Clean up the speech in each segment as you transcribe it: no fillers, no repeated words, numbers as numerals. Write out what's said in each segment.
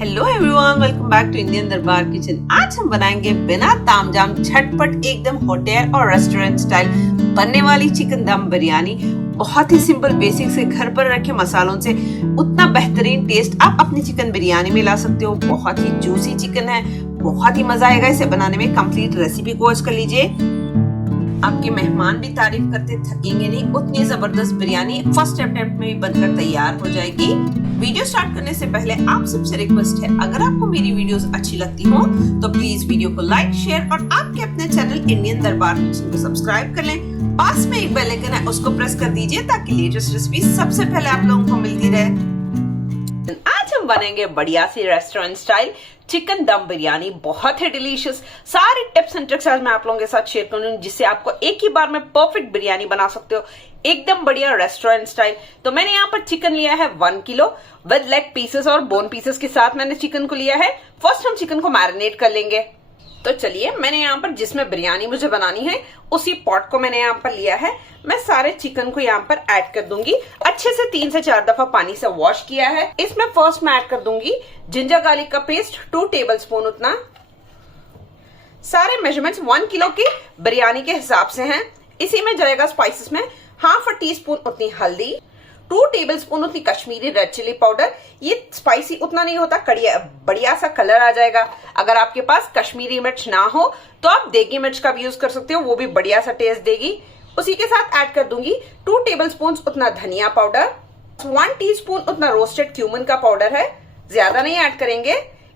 Hello everyone, welcome back to Indian Darbar Kitchen. आज हम बनाएंगे बिना तामझाम झटपट एकदम होटल और रेस्टोरेंट स्टाइल बनने वाली चिकन दम बिरयानी। बहुत ही सिंपल बेसिक से घर पर रखे मसालों से उतना बेहतरीन टेस्ट आप अपनी चिकन बिरयानी में ला सकते हो। बहुत ही जूसी चिकन है, बहुत ही मजा आएगा इसे बनाने में। कंप्लीट रेसिपी को वॉच कर लीजिए। आपके मेहमान भी तारीफ करते थकेंगे नहीं, उतनी जबरदस्त बिरयानी फर्स्ट अटेम्प्ट में भी बनकर तैयार हो जाएगी। वीडियो स्टार्ट करने से पहले आप सबसे रिक्वेस्ट है, अगर आपको मेरी वीडियोस अच्छी लगती हो तो प्लीज वीडियो को लाइक, शेयर और आपके अपने चैनल इंडियन दरबार किचन को सब्सक्राइब कर लें। पास में एक बेल आइकन है, उसको प्रेस कर दीजिए ताकि लेटेस्ट रेसिपी सबसे पहले आप लोगों को मिलती रहे। आज हम बनेंगे बढ़िया सी रेस्टोरेंट स्टाइल चिकन दम बिरयानी, बहुत ही डिलीशियस। सारे टिप्स एंड ट्रिक्स आज मैं आप लोगों के साथ शेयर करूंगी, जिससे आपको एक ही बार में परफेक्ट बिरयानी बना सकते हो, एकदम बढ़िया रेस्टोरेंट स्टाइल। तो मैंने यहाँ पर चिकन लिया है 1 किलो विद लेग पीसेस और बोन पीसेस के साथ मैंने चिकन को लिया है। फर्स्ट हम चिकन को मैरिनेट कर लेंगे। तो चलिए, मैंने यहाँ पर जिसमें बिरयानी मुझे बनानी है उसी पॉट को मैंने यहाँ पर लिया है। मैं सारे चिकन को यहाँ पर ऐड कर दूंगी। अच्छे से 3 से 4 दफा पानी से वॉश किया है। इसमें फर्स्ट मैं ऐड कर दूंगी जिंजर गार्लिक का पेस्ट 2 टेबलस्पून उतना। सारे मेजरमेंट्स 1 किलो की बिरयानी के हिसाब से हैं। इसी में जाएगा स्पाइसेस में हाफ अ टी-स्पून उतनी हल्दी, 2 टेबलस्पून उतनी कश्मीरी रेड चिली पाउडर। ये स्पाइसी उतना नहीं होता, बढ़िया सा कलर आ जाएगा। अगर आपके पास कश्मीरी मिर्च ना हो तो आप देगी मिर्च का भी यूज कर सकते हो, वो भी बढ़िया सा टेस्ट देगी। उसी के साथ ऐड कर दूंगी 2 टेबलस्पून उतना धनिया पाउडर, 1 टीस्पून उतना रोस्टेड क्यूमिन का पाउडर है, ज्यादा नहीं ऐड करेंगे।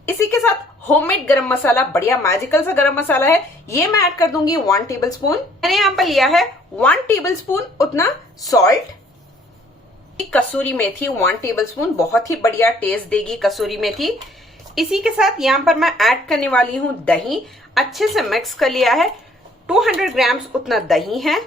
इसी के साथ होममेड गरम मसाला, बढ़िया मैजिकल सा गरम मसाला है, ये मैं ऐड कर दूंगी 1 टेबलस्पून। मैंने यहाँ पर लिया है 1 टेबलस्पून उतना सॉल्ट। कसूरी मेथी 1 टेबलस्पून, बहुत ही बढ़िया टेस्ट देगी कसूरी मेथी। इसी के साथ यहाँ पर मैं ऐड करने वाली हूँ दही। अच्छे से मिक्स कर लिया है। 200 ग्राम्स उतना दही है,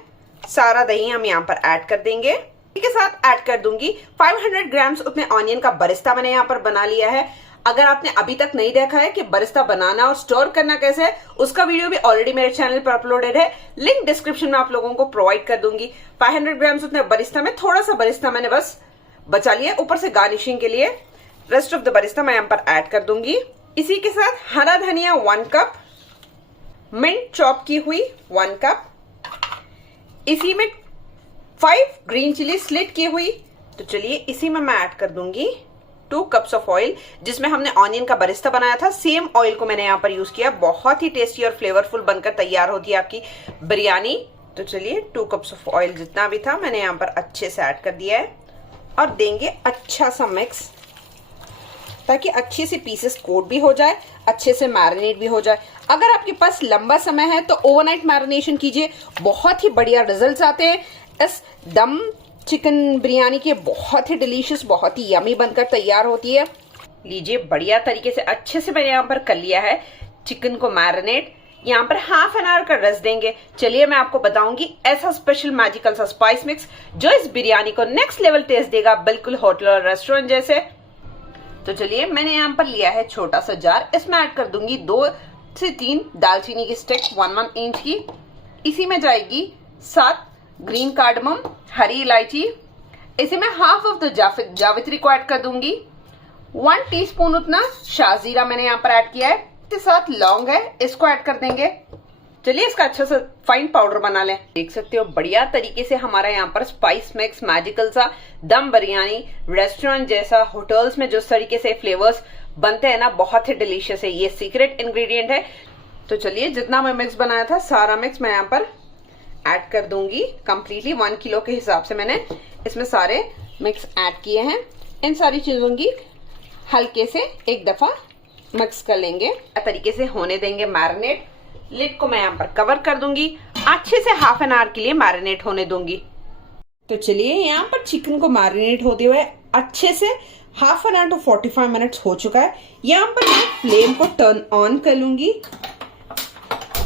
सारा दही हम यहाँ पर ऐड कर देंगे। इसी के साथ ऐड कर दूंगी 500 ग्राम्स उतने ऑनियन का बरिस्ता मैंने यहाँ पर बना लिया है। अगर आपने अभी तक नहीं देखा है कि बरिस्ता बनाना और स्टोर करना कैसे है, उसका वीडियो भी ऑलरेडी मेरे चैनल पर अपलोडेड है, लिंक डिस्क्रिप्शन में आप लोगों को प्रोवाइड कर दूंगी। 500 ग्राम्स उतने बरिस्ता में थोड़ा सा बरिस्ता मैंने बस बचा लिया ऊपर से गार्निशिंग के लिए। रेस्ट ऑफ द बरिस्ता मैं यहाँ पर ऐड कर दूंगी। इसी के साथ हरा धनिया 1 कप, मिंट चॉप की हुई 1 कप, इसी में 5 ग्रीन चिली स्लिट की हुई। तो चलिए, इसी में मैं ऐड कर दूंगी 2 कप्स ऑफ ऑयल, जिसमें हमने ऑनियन का बरिस्ता बनाया था, सेम ऑयल को मैंने यहाँ पर यूज किया। बहुत ही टेस्टी और फ्लेवरफुल बनकर तैयार होती है आपकी बिरयानी। तो चलिए, 2 कप्स ऑफ ऑयल जितना भी था मैंने यहाँ पर अच्छे से ऐड कर दिया है और देंगे अच्छा सा मिक्स, ताकि अच्छे से पीसेस कोट भी हो जाए, अच्छे से मैरिनेट भी हो जाए। अगर आपके पास लंबा समय है तो ओवरनाइट मैरिनेशन कीजिए, बहुत ही बढ़िया रिजल्ट्स आते हैं इस दम चिकन बिरयानी के। बहुत ही डिलीशियस, बहुत ही यमी बनकर तैयार होती है। लीजिए, बढ़िया तरीके से अच्छे से मैंने यहाँ पर कर लिया है चिकन को मैरिनेट। यहाँ पर हाफ एन आवर का रेस्ट देंगे। चलिए, मैं आपको बताऊंगी ऐसा स्पेशल मैजिकल सा स्पाइस मिक्स जो इस बिरयानी को नेक्स्ट लेवल टेस्ट देगा, बिल्कुल होटल और रेस्टोरेंट जैसे। तो चलिए, मैंने यहाँ पर लिया है छोटा सा जार, इसमें ऐड कर दूंगी 2 से 3 दालचीनी की स्टिक 1 इंच की। इसी में जाएगी 7 ग्रीन कार्डमम, हरी इलायची। इसी में हाफ ऑफ द जावित्री को ऐड कर दूंगी। 1 टीस्पून उतना शाहजीरा मैंने यहाँ पर ऐड किया है। इसके साथ लौंग है, इसको ऐड कर देंगे। चलिए, इसका अच्छा सा फाइन पाउडर बना लें। देख सकते हो बढ़िया तरीके से हमारा यहाँ पर स्पाइस मिक्स मैजिकल सा दम बिरयानी, रेस्टोरेंट जैसा, होटल्स में जिस तरीके से फ्लेवर्स बनते हैं ना, बहुत ही डिलीशियस है। ये सीक्रेट इंग्रेडिएंट है। तो चलिए, जितना मैं मिक्स बनाया था सारा मिक्स मैं यहाँ पर ऐड कर दूंगी कंप्लीटली। 1 किलो के हिसाब से मैंने इसमें सारे मिक्स ऐड किए हैं। इन सारी चीजों की हल्के से एक दफा मिक्स कर लेंगे, तरीके से होने देंगे मैरिनेट। लिड को मैं यहाँ पर कवर कर दूंगी, अच्छे से हाफ एन आवर के लिए मैरिनेट होने दूंगी। तो चलिए, यहाँ पर चिकन को मैरिनेट होते हुए अच्छे से half an hour to 45 minutes हो चुका है। यहाँ पर मैं फ्लेम को टर्न ऑन कर लूंगी।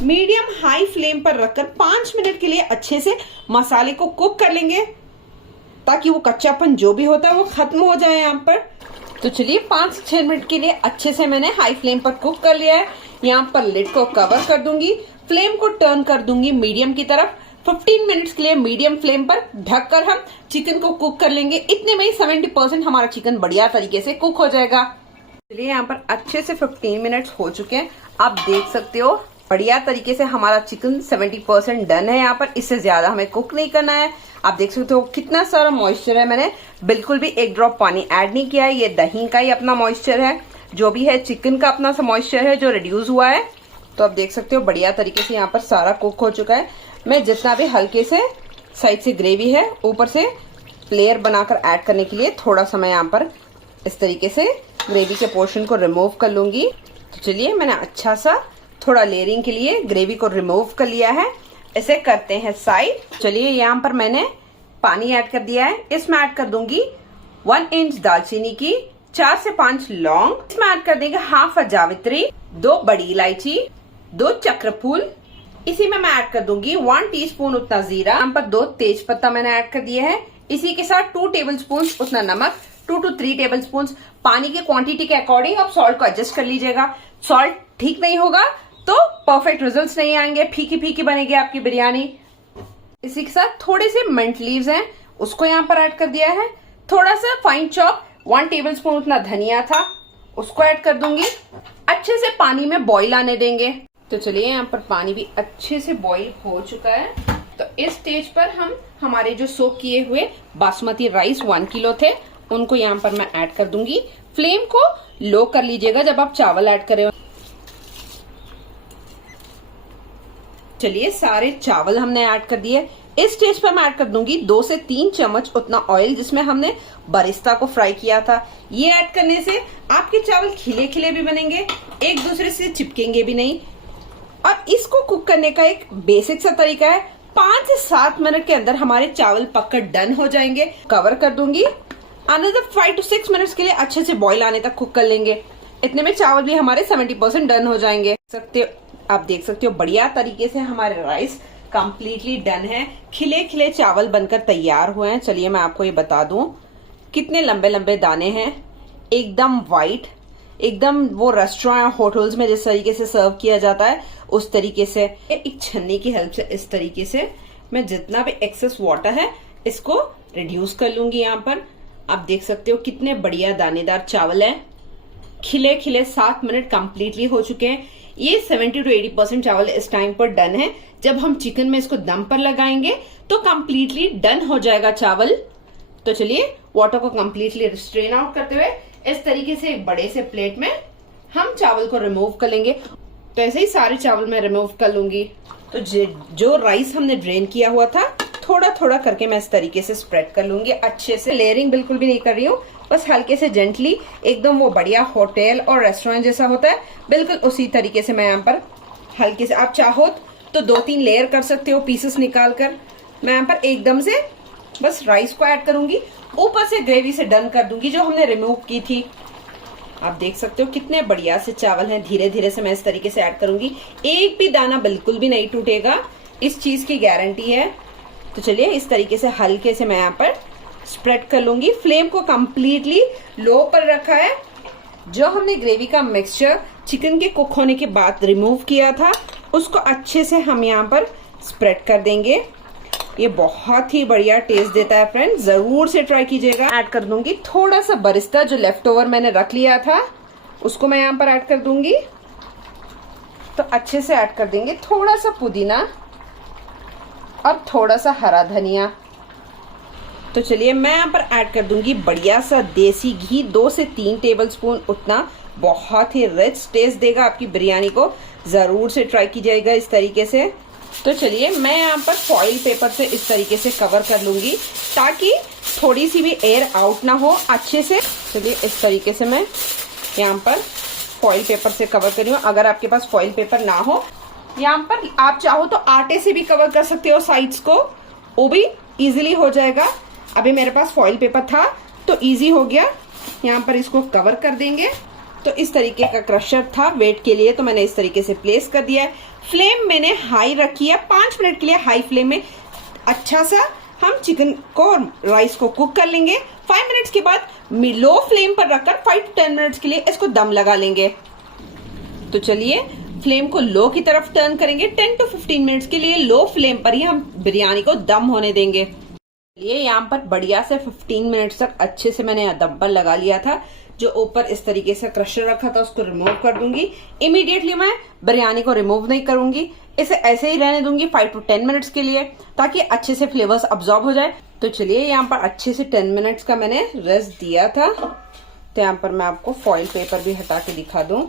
मीडियम हाई फ्लेम पर रखकर 5 मिनट के लिए अच्छे से मसाले को कुक कर लेंगे, ताकि वो कच्चापन जो भी होता है वो खत्म हो जाए यहाँ पर। तो चलिए, 5 से 6 मिनट के लिए अच्छे से मैंने हाई फ्लेम पर कुक कर लिया है। यहाँ पर लिड को कवर कर दूंगी, फ्लेम को टर्न कर दूंगी मीडियम की तरफ। 15 मिनट्स के लिए मीडियम फ्लेम पर ढककर हम चिकन को कुक कर लेंगे। इतने में ही 70% हमारा चिकन बढ़िया तरीके से कुक हो जाएगा। चलिए यहाँ पर अच्छे से 15 मिनट्स हो चुके हैं। आप देख सकते हो बढ़िया तरीके से हमारा चिकन 70% डन है। यहाँ पर इससे ज्यादा हमें कुक नहीं करना है। आप देख सकते हो कितना सारा मॉइस्चर है, मैंने बिल्कुल भी एक ड्रॉप पानी ऐड नहीं किया है। ये दही का ही अपना मॉइस्चर है, जो भी है चिकन का अपना सा मॉइस्चर है जो रिड्यूस हुआ है। तो आप देख सकते हो बढ़िया तरीके से यहाँ पर सारा कुक हो चुका है। मैं जितना भी हल्के से साइड से ग्रेवी है ऊपर से लेयर बनाकर ऐड करने के लिए थोड़ा सा मैं यहाँ पर इस तरीके से ग्रेवी के पोर्शन को रिमूव कर लूंगी। तो चलिए मैंने अच्छा सा थोड़ा लेयरिंग के लिए ग्रेवी को रिमूव कर लिया है। इसे करते हैं साइड। चलिए यहाँ पर मैंने पानी ऐड कर दिया है। इसमें ऐड कर दूंगी 1 इंच दालचीनी की, 4 से 5 लौंग, इसमें ऐड कर देंगे हाफ जावित्री, 2 बड़ी इलायची, 2 चक्रफूल, इसी में मैं ऐड कर दूंगी 1 टीस्पून उतना जीरा, यहाँ पर 2 तेज पत्ता मैंने ऐड कर दिए हैं। इसी के साथ 2 टेबलस्पून उतना नमक, 2 to 3 टेबलस्पून। पानी की क्वांटिटी के अकॉर्डिंग आप सॉल्ट को एडजस्ट कर लीजिएगा। सॉल्ट ठीक नहीं होगा तो परफेक्ट रिजल्ट्स नहीं आएंगे, फीकी फीकी बनेगी आपकी बिरयानी। इसी के साथ थोड़े से मिंट लीव्स हैं, उसको यहाँ पर ऐड कर दिया है। थोड़ा सा फाइन चॉप 1 टेबलस्पून उतना धनिया था, उसको ऐड कर दूंगी। अच्छे से पानी में बॉईल आने देंगे। तो चलिए यहाँ पर पानी भी अच्छे से बॉईल हो चुका है। तो इस स्टेज पर हम हमारे जो सोक किए हुए बासमती राइस 1 किलो थे उनको यहाँ पर मैं ऐड कर दूंगी। फ्लेम को लो कर लीजिएगा जब आप चावल ऐड करें। चलिए सारे चावल हमने ऐड कर दिए। इस स्टेज पर मैं ऐड कर दूंगी 2 से 3 चम्मच उतना ऑयल जिसमें हमने बरिस्ता को फ्राई किया था। ये ऐड करने से आपके चावल खिले खिले भी बनेंगे, एक दूसरे से चिपकेंगे भी नहीं। और इसको कुक करने का एक बेसिक सा तरीका है, 5 से 7 मिनट के अंदर हमारे चावल पककर डन हो जाएंगे। कवर कर दूंगी, अनदर 5 to 6 मिनट्स के लिए अच्छे से बॉईल आने तक कुक कर लेंगे। इतने में चावल भी हमारे 70% डन हो जाएंगे। आप देख सकते हो बढ़िया तरीके से हमारे राइस कंप्लीटली डन है। खिले खिले चावल बनकर तैयार हुए हैं। चलिए मैं आपको ये बता दूं कितने लंबे लंबे दाने हैं, एकदम वाइट, एकदम वो रेस्टोरेंट होटल्स में जिस तरीके से सर्व किया जाता है उस तरीके से। एक छन्नी की हेल्प से इस तरीके से मैं जितना भी एक्सेस वाटर है इसको रिड्यूस कर लूंगी। यहाँ पर आप देख सकते हो कितने बढ़िया दानेदार चावल है। खिले खिले 7 मिनट कंप्लीटली हो चुके हैं। ये 70 to 80% चावल इस टाइम पर डन है। जब हम चिकन में इसको दम पर लगाएंगे तो कंप्लीटली डन हो जाएगा चावल। तो चलिए वाटर को कंप्लीटली स्ट्रेन आउट करते हुए इस तरीके से एक बड़े से प्लेट में हम चावल को रिमूव कर लेंगे। तो ऐसे ही सारे चावल मैं रिमूव कर लूंगी। तो जो राइस हमने ड्रेन किया हुआ था थोड़ा थोड़ा करके मैं इस तरीके से स्प्रेड कर लूंगी। अच्छे से लेयरिंग बिल्कुल भी नहीं कर रही हूँ, बस हल्के से जेंटली, एकदम वो बढ़िया होटल और रेस्टोरेंट जैसा होता है बिल्कुल उसी तरीके से मैं यहाँ पर हल्के से, आप चाहो तो 2-3 लेयर कर सकते हो पीसेस निकाल कर। मैं यहाँ पर एकदम से बस राइस को ऐड करूंगी, ऊपर से ग्रेवी से डन कर दूंगी जो हमने रिमूव की थी। आप देख सकते हो कितने बढ़िया से चावल हैं। धीरे धीरे से मैं इस तरीके से ऐड करूंगी, एक भी दाना बिल्कुल भी नहीं टूटेगा, इस चीज की गारंटी है। तो चलिए इस तरीके से हल्के से मैं यहाँ पर स्प्रेड कर लूंगी। फ्लेम को कंप्लीटली लो पर रखा है। जो हमने ग्रेवी का मिक्सचर चिकन के कुक होने के बाद रिमूव किया था उसको अच्छे से हम यहाँ पर स्प्रेड कर देंगे। ये बहुत ही बढ़िया टेस्ट देता है फ्रेंड, जरूर से ट्राई कीजिएगा। ऐड कर दूंगी थोड़ा सा बरिस्ता जो लेफ्ट ओवर मैंने रख लिया था, उसको मैं यहाँ पर ऐड कर दूंगी। तो अच्छे से ऐड कर देंगे थोड़ा सा पुदीना और थोड़ा सा हरा धनिया। तो चलिए मैं यहाँ पर ऐड कर दूंगी बढ़िया सा देसी घी, 2 से 3 टेबलस्पून उतना, बहुत ही रिच टेस्ट देगा आपकी बिरयानी को। जरूर से ट्राई कीजिएगा इस तरीके से। तो चलिए मैं यहाँ पर फॉइल पेपर से इस तरीके से कवर कर लूंगी ताकि थोड़ी सी भी एयर आउट ना हो अच्छे से। चलिए इस तरीके से मैं यहाँ पर फॉइल पेपर से कवर कर रही हूँ। अगर आपके पास फॉइल पेपर ना हो, यहाँ पर आप चाहो तो आटे से भी कवर कर सकते हो साइड्स को, वो भी इजीली हो जाएगा। अभी मेरे पास फॉइल पेपर था तो इजी हो गया। यहाँ पर इसको कवर कर देंगे। तो इस तरीके का क्रशर था वेट के लिए, तो मैंने इस तरीके से प्लेस कर दिया है। फ्लेम मैंने हाई रखी है, 5 मिनट के लिए हाई फ्लेम में अच्छा सा हम चिकन को राइस को कुक कर लेंगे। 5 मिनट्स के बाद लो फ्लेम पर रखकर 5 to 10 मिनट्स के लिए इसको दम लगा लेंगे। तो चलिए फ्लेम को लो की तरफ टर्न करेंगे। 10 to 15 मिनट्स के लिए लो फ्लेम पर ही हम बिरयानी को दम होने देंगे। ये यहाँ पर बढ़िया से 15 मिनट्स तक अच्छे से मैंने दम पर लगा लिया था। जो ऊपर इस तरीके से क्रशर रखा था उसको रिमूव कर दूंगी। इमीडिएटली मैं बिरयानी को रिमूव नहीं करूंगी, इसे ऐसे ही रहने दूंगी 5 to 10 मिनट्स के लिए, ताकि अच्छे से फ्लेवर्स अब्सॉर्ब हो जाए। तो चलिए यहाँ पर अच्छे से 10 मिनट्स का मैंने रेस्ट दिया था। तो यहाँ पर मैं आपको फॉइल पेपर भी हटा के दिखा दूं।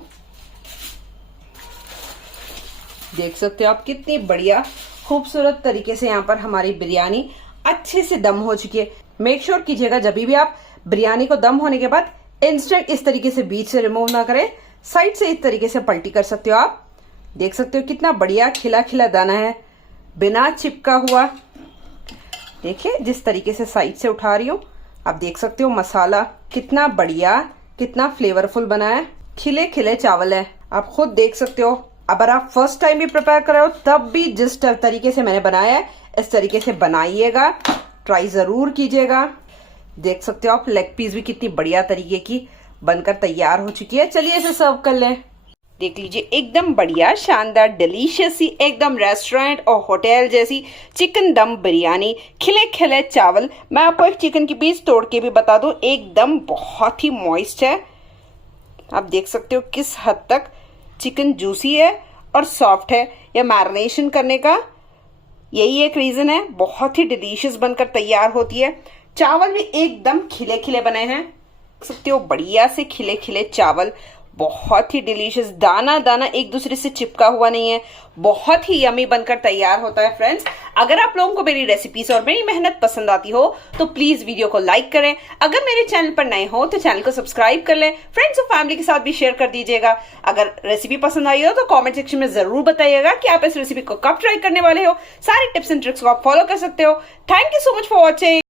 देख सकते हो आप कितनी बढ़िया खूबसूरत तरीके से यहाँ पर हमारी बिरयानी अच्छे से दम हो चुकी है। मेक श्योर कीजिएगा जब भी आप बिरयानी को दम होने के बाद इंस्टेंट इस तरीके से बीच से रिमूव ना करें, साइड से इस तरीके से पलटी कर सकते हो आप। देख सकते हो कितना बढ़िया खिला खिला दाना है, बिना चिपका हुआ। देखिए जिस तरीके से साइड से उठा रही हूँ, आप देख सकते हो मसाला कितना बढ़िया, कितना फ्लेवरफुल बना है। खिले खिले चावल है, आप खुद देख सकते हो। अगर आप फर्स्ट टाइम भी प्रिपेयर कर रहे हो तब भी जिस तरीके से मैंने बनाया है इस तरीके से बनाइएगा, ट्राई जरूर कीजिएगा। देख सकते हो आप लेग पीस भी कितनी बढ़िया तरीके की बनकर तैयार हो चुकी है। चलिए इसे सर्व कर लें। देख लीजिए एकदम बढ़िया शानदार डिलीशियस सी एकदम रेस्टोरेंट और होटल जैसी चिकन दम बिरयानी, खिले खिले चावल। मैं आपको एक चिकन की पीस तोड़ के भी बता दूं, एकदम बहुत ही मॉइस्ट है। आप देख सकते हो किस हद तक चिकन जूसी है और सॉफ्ट है। या मैरिनेशन करने का यही एक रीजन है, बहुत ही डिलीशियस बनकर तैयार होती है। चावल भी एकदम खिले खिले बने हैं, देख सकते हो बढ़िया से खिले खिले चावल, बहुत ही डिलीशियस, दाना दाना एक दूसरे से चिपका हुआ नहीं है, बहुत ही यमी बनकर तैयार होता है। फ्रेंड्स अगर आप लोगों को मेरी रेसिपीज और मेरी मेहनत पसंद आती हो तो प्लीज वीडियो को लाइक करें। अगर मेरे चैनल पर नए हो तो चैनल को सब्सक्राइब कर लें, फ्रेंड्स और फैमिली के साथ भी शेयर कर दीजिएगा। अगर रेसिपी पसंद आई हो तो कॉमेंट सेक्शन में जरूर बताइएगा कि आप इस रेसिपी को कब ट्राई करने वाले हो। सारी टिप्स एंड ट्रिक्स को आप फॉलो कर सकते हो। Thank you so much for watching.